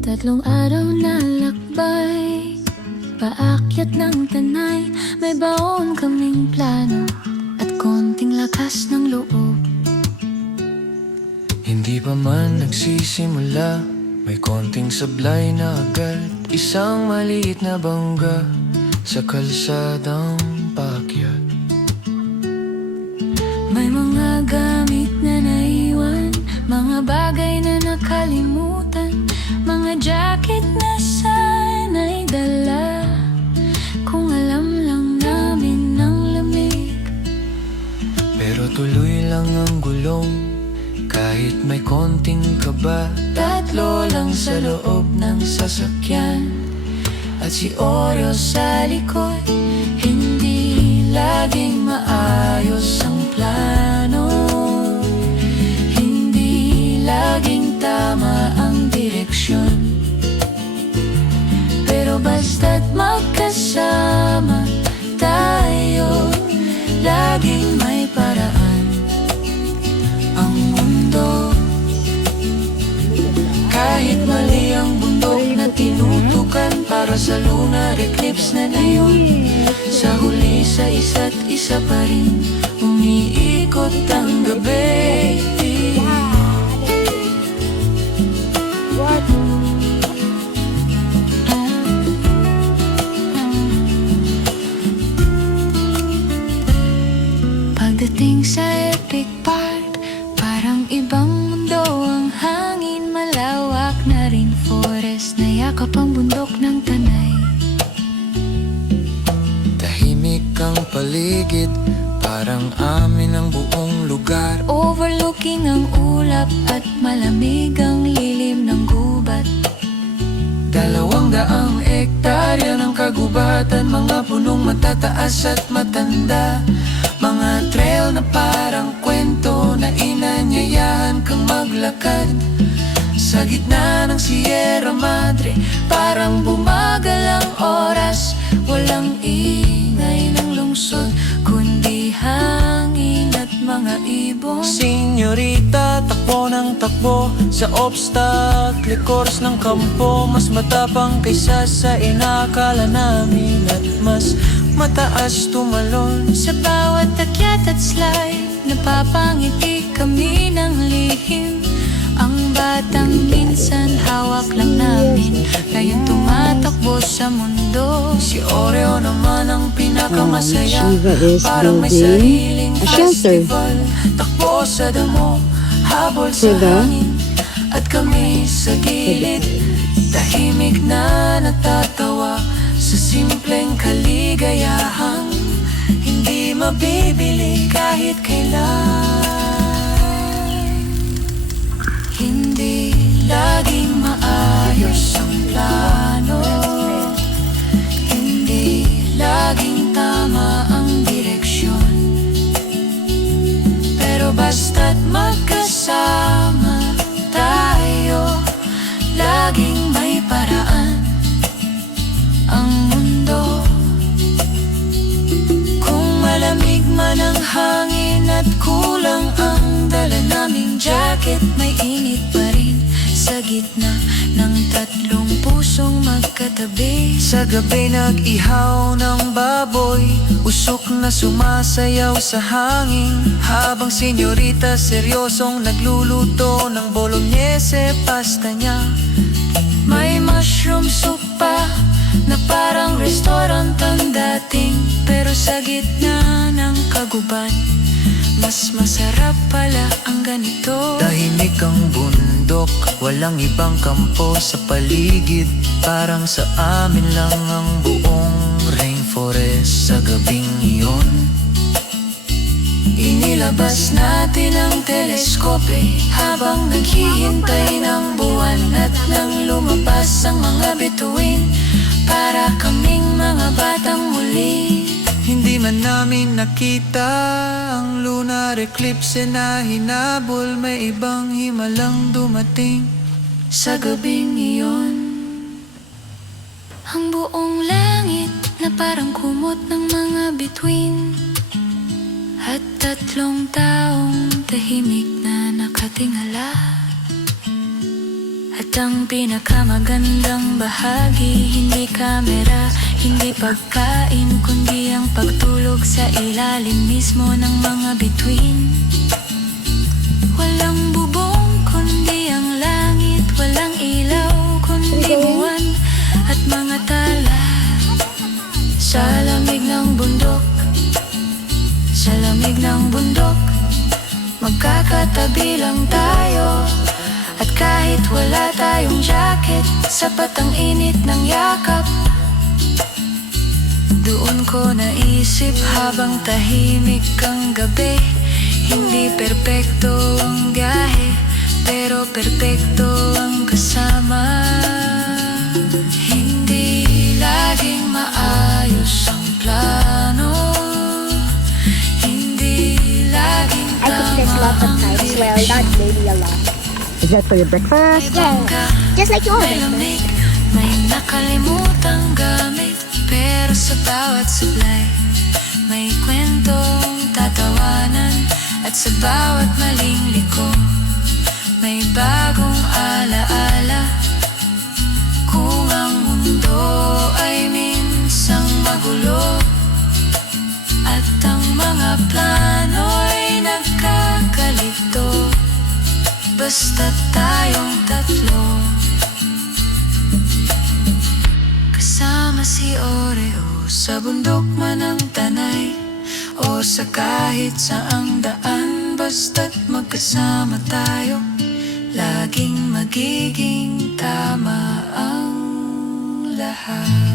Tatlong araw na lakbay, paakyat ng Tanay. May baon kaming plano at konting lakas ng loob. Hindi pa man nagsisimula, may konting sablay na agad. Isang maliit na bangga sa kalsadang paakyat. May mga gamit na naiwan, mga bagay na nakalimutan, mga jacket na sana'y dala. Kung alam lang namin ang lamig. Pero tuloy lang ang gulong, kahit may konting kaba. Tatlo lang sa loob ng sasakyan, at si Oreo sa likod. Hindi laging maayos ang plano, hindi laging tama ang direksyon. Pero basta't magkasama tayo, laging may paraan ang mundo. Kahit mali ang bundok na tinutukan para sa lunar eclipse na ngayon, sa huli sa isa't isa pa rin umiikot ang gabi. Pagdating sa epic part, parang ibang mundo ang hangin. Malawak na rainforest na yakap ang bundok ng Tanay. Tahimik ang paligid, parang amin ang buong lugar. Overlooking ang ulap at malamig ang lilim ng gubat. 200 hektarya ng kagubatan, mga punong matataas at matanda. Mga trail na parang kwento na inanyayahan kang maglakad. Sa gitna ng Sierra Madre, parang bumagal ang oras. Walang ingay ng lungsod, kundi hangin at mga ibon. Senyorita, takbo ng takbo sa obstacle course ng kampo. Mas matapang kaysa sa inakala namin, at mas mataas tumalon. Sa bawat akyat at slide, napapangiti kami ng lihim. Ang batang minsan hawak lang namin, ngayon tumatakbo sa mundo. Si Oreo naman ang pinakamasaya, Shiva is parang may building sariling a shelter festival. Takbo sa damo, habol sa for the hangin, at kami sa gilid, tahimik na natatawa sa simpleng kaligayahang hindi mabibili kahit kailan. Hindi laging maayos ang plano, hindi laging tama ang direksyon. Pero basta't magkasama tayo, laging may paraan ang mundo. Kung malamig man ang hangin at kulang ang dala naming jacket, may init pa rin sa gitna ng tatlong pusong magkatabi. Sa gabi nag-ihaw ng baboy, usok na sumasayaw sa hangin, habang senyorita seryosong nagluluto ng bolognese pasta niya. May mushroom soup pa na parang restaurant ang dating, pero sa gitna ng kaguban, mas masarap pala ang ganito. Tahimik ang bundok, walang ibang kampo sa paligid, parang sa amin lang ang buong rainforest. Sa gabing iyon, inilabas natin ang teleskope habang naghihintay ng buwan, at nang lumabas ang mga bituin, para kaming mga batang muli. hindi man namin nakita ang lunar eclipse na hinabol. May ibang himalang dumating Sa gabing iyon, ang buong langit na parang kumot ng mga bituin. bituin at tatlong taong tahimik na nakatingala. At ang pinakamagandang bahagi, hindi kamera, hindi pagkain, kundi ang pagtulog sa ilalim mismo ng mga bituin. Walang bubong kundi ang langit, walang ilaw kundi buwan at mga tala. Sa lamig ng bundok, sa lamig ng bundok, magkakatabi lang tayo. At kahit wala tayong jacket, sapat ang init ng yakap. Doon ko naisip habang tahimik ang gabi, hindi perpekto ang biyahe, pero perpekto ang kasama. Hindi laging maayos ang plano, hindi laging I cooked this lots of times, well, not maybe a lot. Is that for your breakfast? Yeah, just like your May breakfast. lamig, may nakalimutang gamit, pero sa bawat sublay may kwentong tatawanan. At sa bawat maling liko may bagong alaala. Kung ang mundo ay minsang magulo at ang mga plano ay nagkakalito, basta tayong tatlo, kasama si Oreo sa bundok man ang Tanay o sa kahit saang daan, basta't magkasama tayo, laging magiging tama ang lahat.